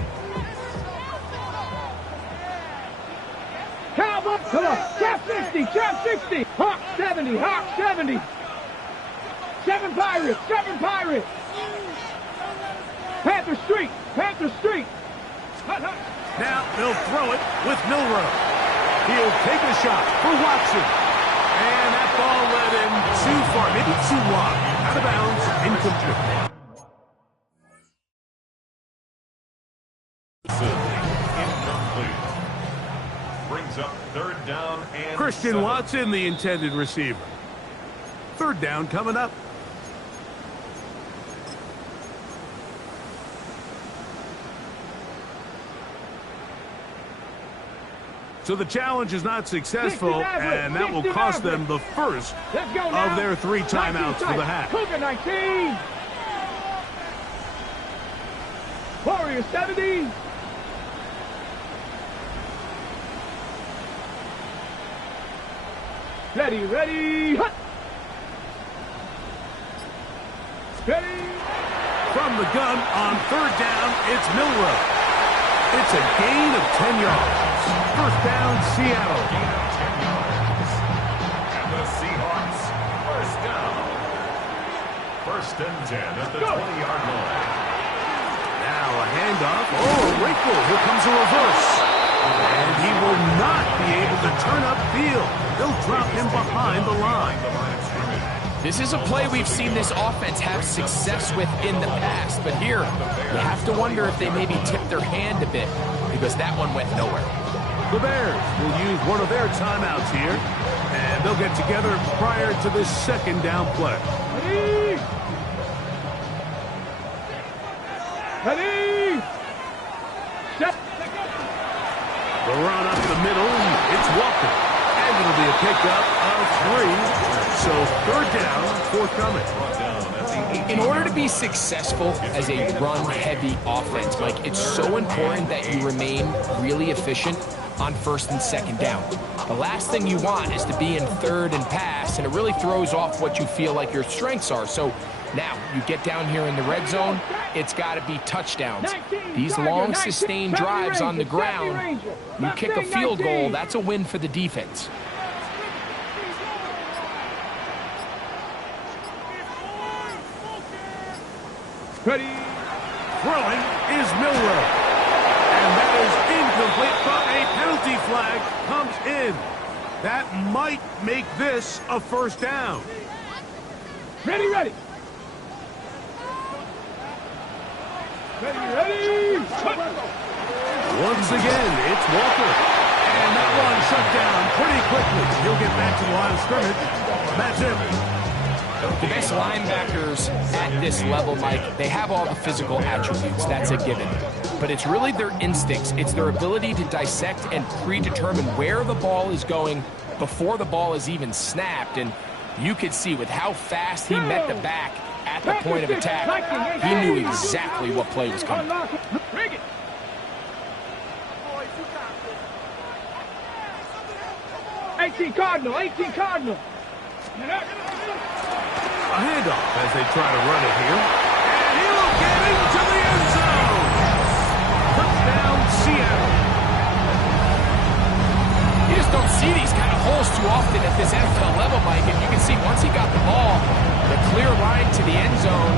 Cowboy, come on, Chap 60, Chap 60! Hawk 70, Hawk 70! 7 Pirates, 7 Pirates! Panther Street, Panther Street! Now they'll throw it with Milroe. He'll take a shot for Watson. And that ball led him too far, maybe too wide. Out of bounds, incomplete. Incomplete. Brings up 3rd down and Christian 7. Watson, the intended receiver. 3rd down coming up. So the challenge is not successful, and that will cost them the first of their 3 timeouts for the half. Cougar 19! Warrior 70! Ready, ready, hut! Ready! From the gun on 3rd down, it's Milroe. It's a gain of 10 yards. First down, Seattle. Gain of 10 yards. And the Seahawks, first down. 1st and 10 at the 20-yard line. Now a handoff. Oh, wrinkle. Here comes a reverse. And he will not be able to turn upfield. They'll drop him behind the line. This is a play we've seen this offense have success with in the past, but here you have to wonder if they maybe tipped their hand a bit because that one went nowhere. The Bears will use one of their timeouts here, and they'll get together prior to this 2nd down play. Ready! Ready! Set! The run up the middle. it's Walker. And it'll be a pickup of 3. So third down forthcoming. In order to be successful as a run-heavy offense, Mike, it's so important that you remain really efficient on first and second down. The last thing you want is to be in third and pass, and it really throws off what you feel like your strengths are. So now you get down here in the red zone, it's got to be touchdowns. These long sustained drives on the ground, you kick a field goal, that's a win for the defense. Ready. Throwing is Milroe. And that is incomplete, but a penalty flag comes in. That might make this a first down. Ready, ready. Ready. Once again, it's Walker. And that one shut down pretty quickly. He'll get back to the line of scrimmage. That's it. The best linebackers at this level, Mike, they have all the physical attributes. That's a given. But it's really their instincts. It's their ability to dissect and predetermine where the ball is going before the ball is even snapped. And you could see with how fast he met the back at the point of attack, he knew exactly what play was coming. 18 Cardinal, 18 Cardinal. A handoff as they try to run it here. And he'll get into the end zone. Touchdown, Seattle. You just don't see these kind of holes too often at this NFL level, Mike. And you can see once he got the ball, the clear line to the end zone,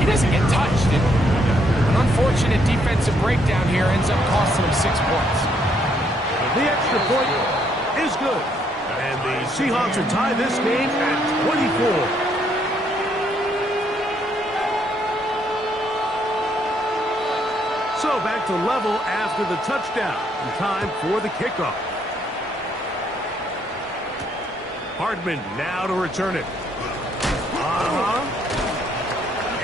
he doesn't get touched. And an unfortunate defensive breakdown here ends up costing him 6 points. The extra point is good. And the Seahawks are tied this game at 24. So back to level after the touchdown. Time for the kickoff. Hardman now to return it.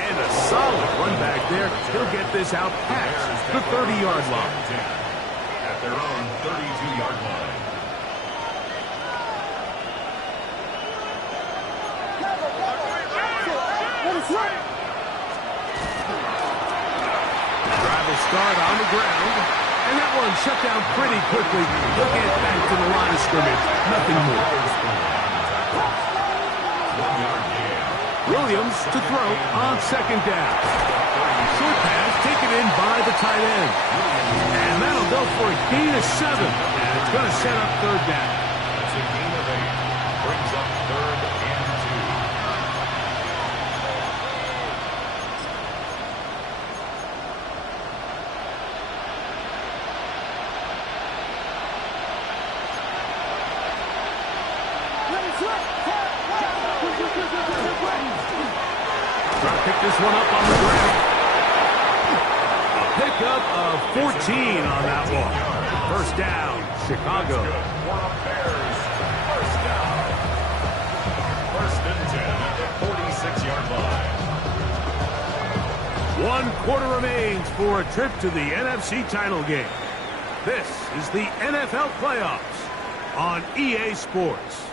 And a solid run back there. He'll get this out past the 30-yard line. At their own 32-yard line. Drive will start on the ground. And that one shut down pretty quickly. He'll get back to the line of scrimmage. Nothing more. Williams to throw on second down. Short pass taken in by the tight end. And that'll go for a gain of 7. And it's going to set up third down. That's a gain of 8. Brings up third and 2. Trying to pick this one up on the ground. A pickup of 14 on that one. First down, Chicago. Bears, first down. First and 10 at the 46-yard line. 1 quarter remains for a trip to the NFC title game. This is the NFL playoffs on EA Sports.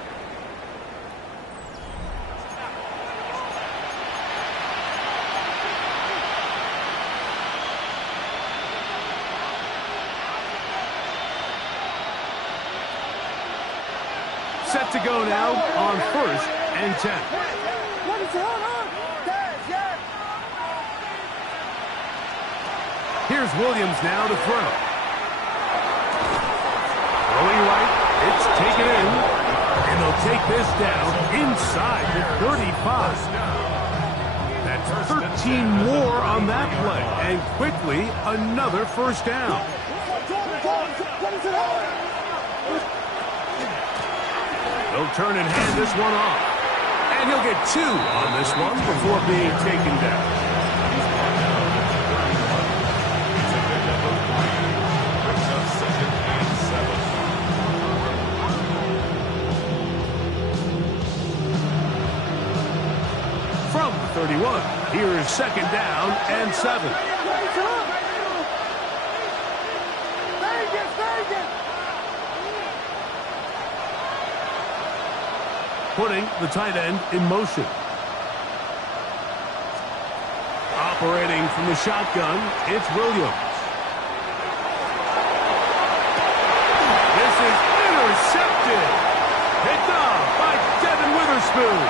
Set to go now on first and 10. Here's Williams now to throw. Throwing right, it's taken in. And they'll take this down inside the 35. That's 13 more on that play. And quickly, another first down. He'll turn and hand this one off. And he'll get 2 on this one before being taken down. From the 31, here's second down and 7. putting the tight end in motion. Operating from the shotgun, it's Williams. This is intercepted. Picked up by Devin Witherspoon.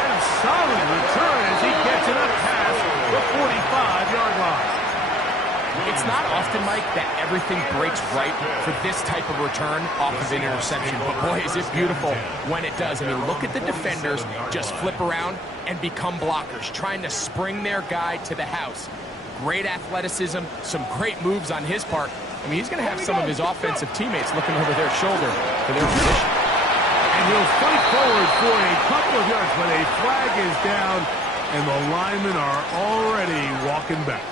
And solid return as he gets it up past the 45-yard line. It's not often, Mike, that everything breaks right for this type of return off of an interception. But, boy, is it beautiful when it does. I mean, look at the defenders just flip around and become blockers, trying to spring their guy to the house. Great athleticism, some great moves on his part. I mean, he's going to have some of his offensive teammates looking over their shoulder for their position. And he'll fight forward for a couple of yards, but a flag is down, and the linemen are already walking back.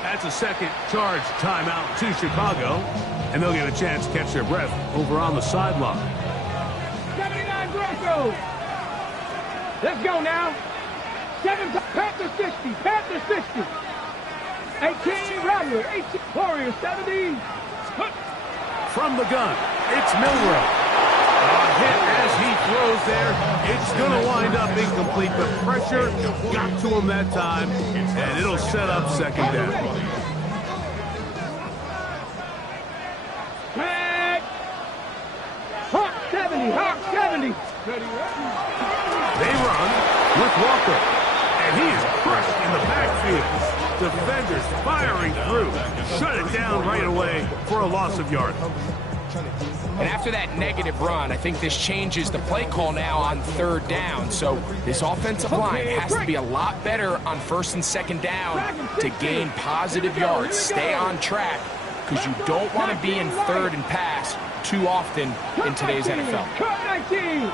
That's a second charge timeout to Chicago, and they'll get a chance to catch their breath over on the sideline. 79 Broncos. Let's go now. 7 Panthers 60. Panthers 60. 18 Rattler. 18 Warriors 70. From the gun, it's Milroe. A hit as he throws there. It's going to wind up incomplete. The pressure got to him that time, and it'll set up second down. Hawk 70. Hawk 70. They run with Walker, and he is crushed in the backfield. Defenders firing through. Shut it down right away for a loss of yardage. And after that negative run, I think this changes the play call now on third down. So this offensive line has to be a lot better on first and second down to gain positive yards. Stay on track, because you don't want to be in third and pass too often in today's NFL. 19.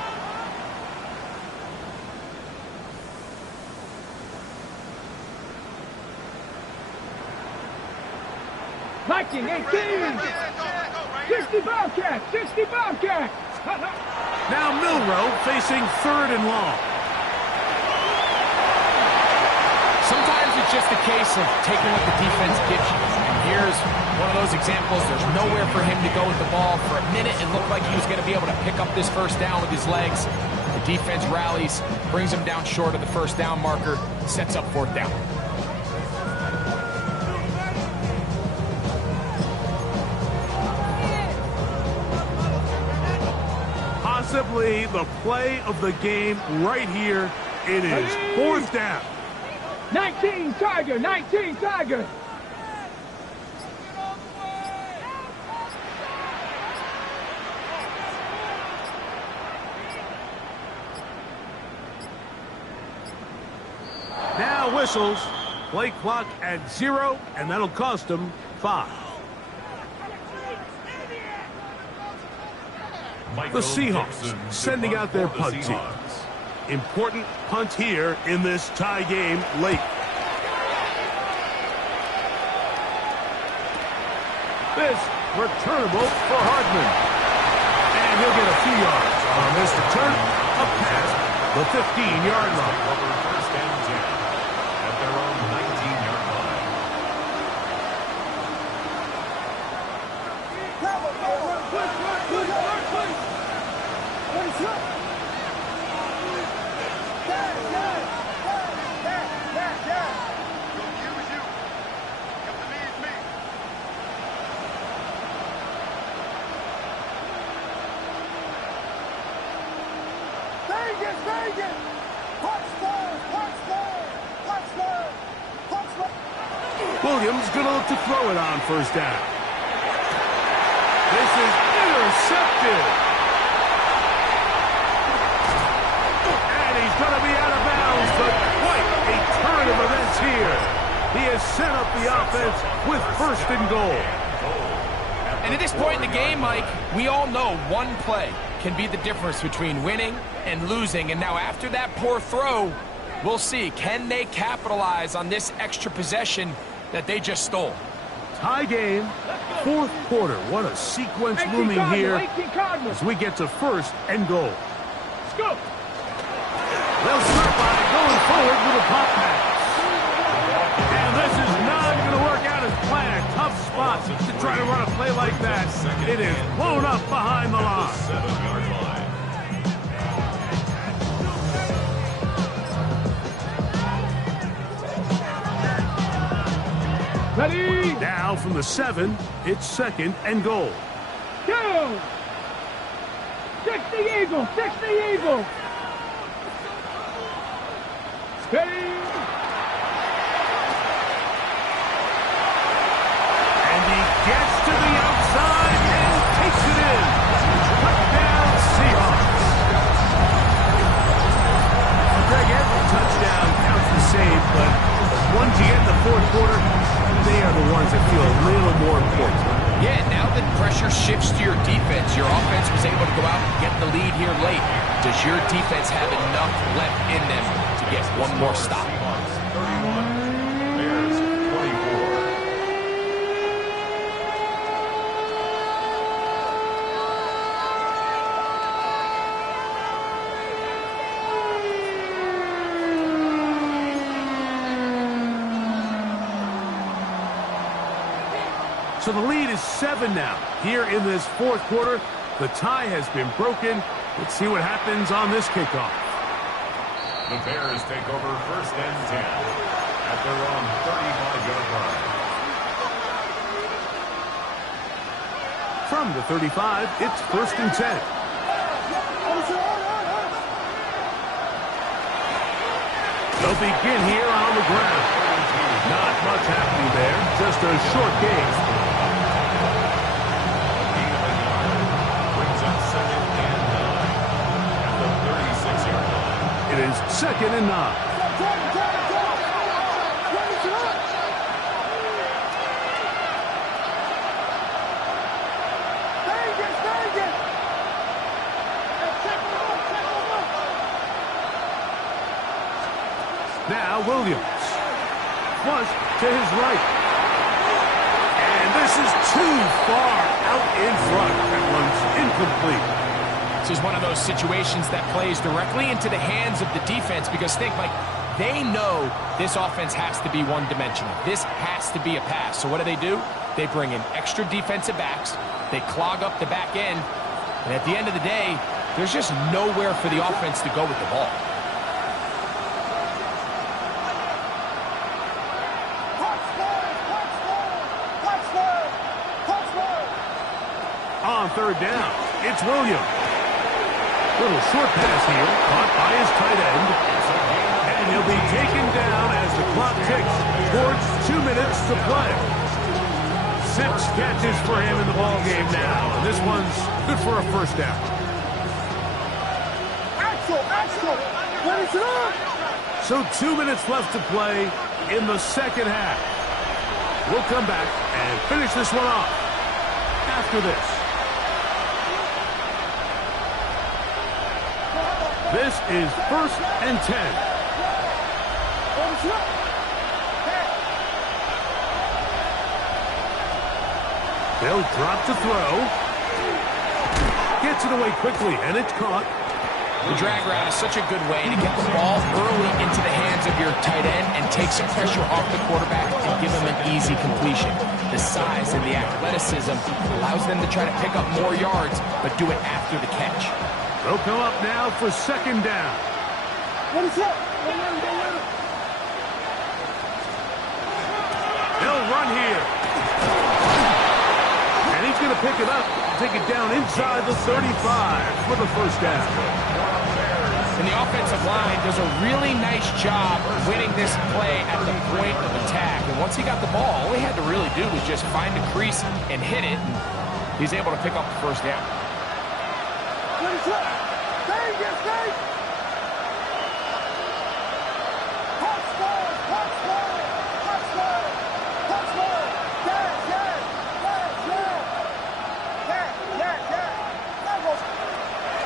Viking 18. 60 Bobcats. 60 Bobcats. Now Milroe facing third and long. Sometimes it's just a case of taking what the defense gives you. And here's one of those examples. There's nowhere for him to go with the ball. For a minute, it looked like he was going to be able to pick up this first down with his legs. The defense rallies, brings him down short of the first down marker, sets up fourth down. Possibly the play of the game right here. It is fourth down. 19 Tiger. 19 Tiger. Now whistles. Play clock at 0, and that'll cost them 5. The Seahawks sending out their punt team. Important punt here in this tie game late. This returnable for Hardman. And he'll get a few yards on this return up past the 15-yard line. First and 10 at their own 19-yard line. Williams going to look to throw it on first down. This is intercepted. And he's going to be out of bounds, but quite a turn of events here. He has set up the offense with first and goal. And at this point in the game, Mike, we all know one play can be the difference between winning and losing. And now after that poor throw, we'll see. Can they capitalize on this extra possession that they just stole? Tie game, fourth quarter. What a sequence looming here as we get to first and goal. Let's go. They'll start by going forward with a pop pass. Try to run a play like that. It is blown up behind the line. 7-yard line. Ready? Now from the 7, it's 2nd and goal. Go! 60 Eagles! 60 Eagles! Ready? And he gets to the outside and takes it in. Touchdown, Seahawks. Greg, every touchdown counts the same, but the ones you get in the fourth quarter, they are the ones that feel a little more important. Yeah, now that pressure shifts to your defense, your offense was able to go out and get the lead here late. Does your defense have enough left in them to get one more stop? Seahawks 31, Bears 24. So the lead is 7 now. Here in this fourth quarter, the tie has been broken. Let's see what happens on this kickoff. The Bears take over 1st and 10 at their own 35-yard line. From the 35, it's 1st and 10. They'll begin here on the ground. Not much happening there, just a short game. It is 2nd and 9. Now Williams. Flush to his right. And this is too far out in front. That one's incomplete. This is one of those situations that plays directly into the hands of the defense because think, Mike, they know this offense has to be one-dimensional. This has to be a pass. So what do? They bring in extra defensive backs. They clog up the back end. And at the end of the day, there's just nowhere for the offense to go with the ball. On 3rd down, it's Williams. Little short pass here, caught by his tight end. And he'll be taken down as the clock ticks towards 2 minutes to play. 6 catches for him in the ball game now. And this one's good for a 1st down. So 2 minutes left to play in the 2nd half. We'll come back and finish this one off after this. This is 1st and 10. They'll drop to throw. Gets it away quickly, and it's caught. The drag route is such a good way to get the ball early into the hands of your tight end and take some pressure off the quarterback and give him an easy completion. The size and the athleticism allows them to try to pick up more yards, but do it after the catch. They'll come up now for 2nd down. What is that? They'll run here. And he's going to pick it up, take it down inside the 35 for the 1st down. And the offensive line does a really nice job winning this play at the point of attack. And once he got the ball, all he had to really do was just find the crease and hit it. And he's able to pick up the 1st down.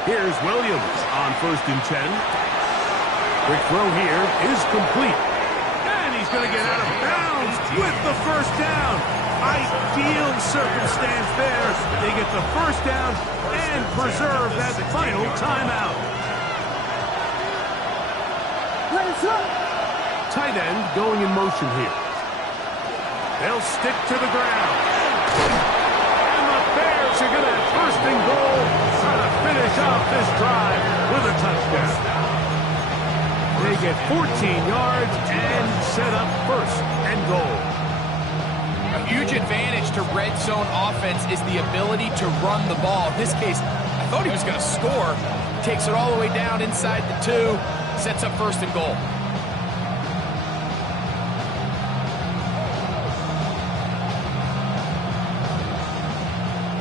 Here's Williams on 1st and 10. Quick throw here is complete. And he's going to get out of bounds with the 1st down. Ideal circumstance there. They get the 1st down and preserve that final timeout. Tight end going in motion here. They'll stick to the ground. Bears are going to have first and goal, trying to finish off this drive with a touchdown. They get 14 yards and set up first and goal. A huge advantage to red zone offense is the ability to run the ball. In this case, I thought he was going to score. Takes it all the way down inside the 2, sets up first and goal.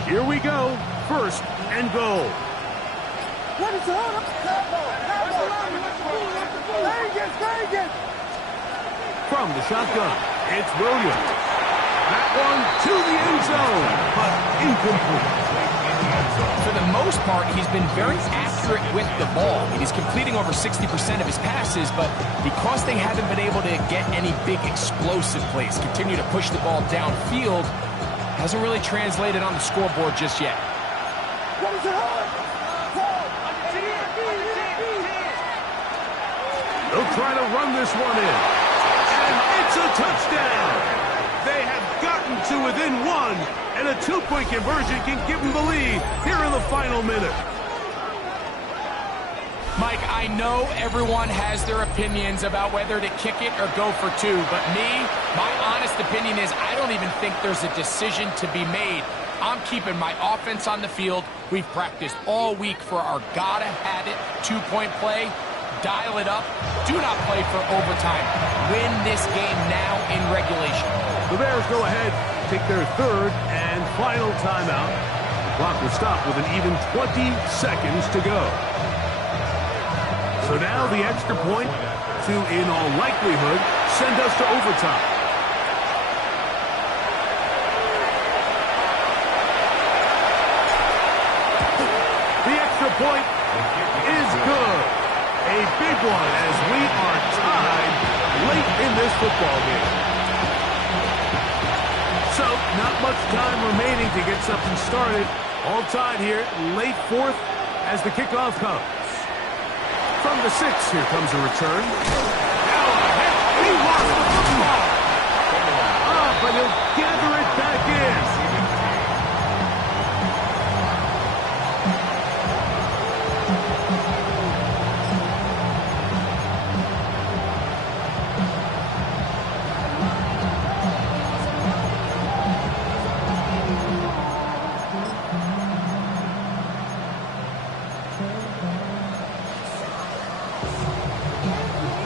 Here we go, first and goal. From the shotgun, it's Williams. That one to the end zone, but incomplete. For the most part, he's been very accurate with the ball. He's completing over 60% of his passes, but because they haven't been able to get any big explosive plays, continue to push the ball downfield, hasn't really translated on the scoreboard just yet. They'll try to run this one in. And it's a touchdown. They have gotten to within 1, and a 2-point conversion can give them the lead here in the final minute. Mike, I know everyone has their opinions about whether to kick it or go for 2, but my honest opinion is I don't even think there's a decision to be made. I'm keeping my offense on the field. We've practiced all week for our gotta-have-it 2-point play. Dial it up. Do not play for overtime. Win this game now in regulation. The Bears go ahead, take their third and final timeout. The clock will stop with an even 20 seconds to go. So now the extra point to, in all likelihood, send us to overtime. The extra point is good. A big one as we are tied late in this football game. So, not much time remaining to get something started. All tied here, late fourth as the kickoff comes. From the 6, here comes a return. He lost the football. But he'll gather it back in.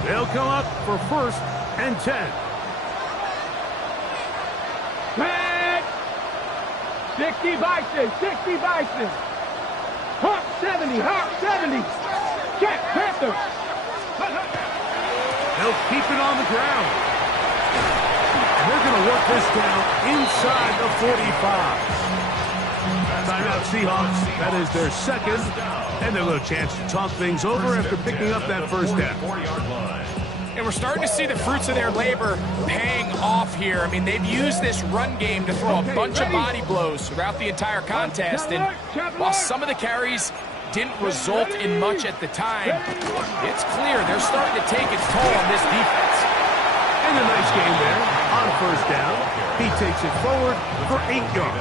They'll come up for first and 10. Red! 60 Bison, 60 Bison. Hawk 70, Hawk 70. Check, Panther. They'll keep it on the ground. And they're going to work this down inside the 45. Timeout Seahawks. That is their second. And a little chance to talk things over after picking up that first down. And we're starting to see the fruits of their labor paying off here. I mean, they've used this run game to throw a bunch of body blows throughout the entire contest. And while some of the carries didn't result in much at the time, it's clear they're starting to take its toll on this defense. And a nice game there on first down. He takes it forward for 8 yards.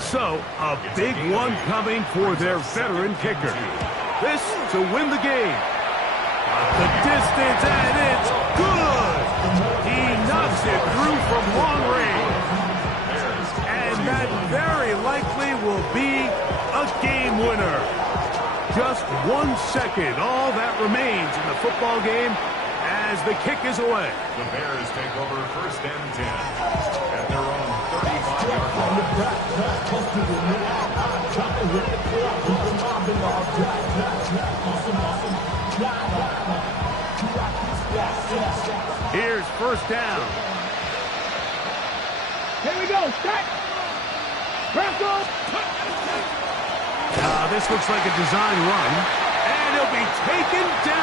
So, a big one coming for their veteran kicker. This to win the game. The distance, and it's good. He knocks it through from long range. And that very likely will be a game winner. Just 1 second, all that remains in the football game as the kick is away. The Bears take over first and 10 at their own 35-yard line. Here's first down. Here we go, set. Russell. This looks like a design run. And he'll be taken down.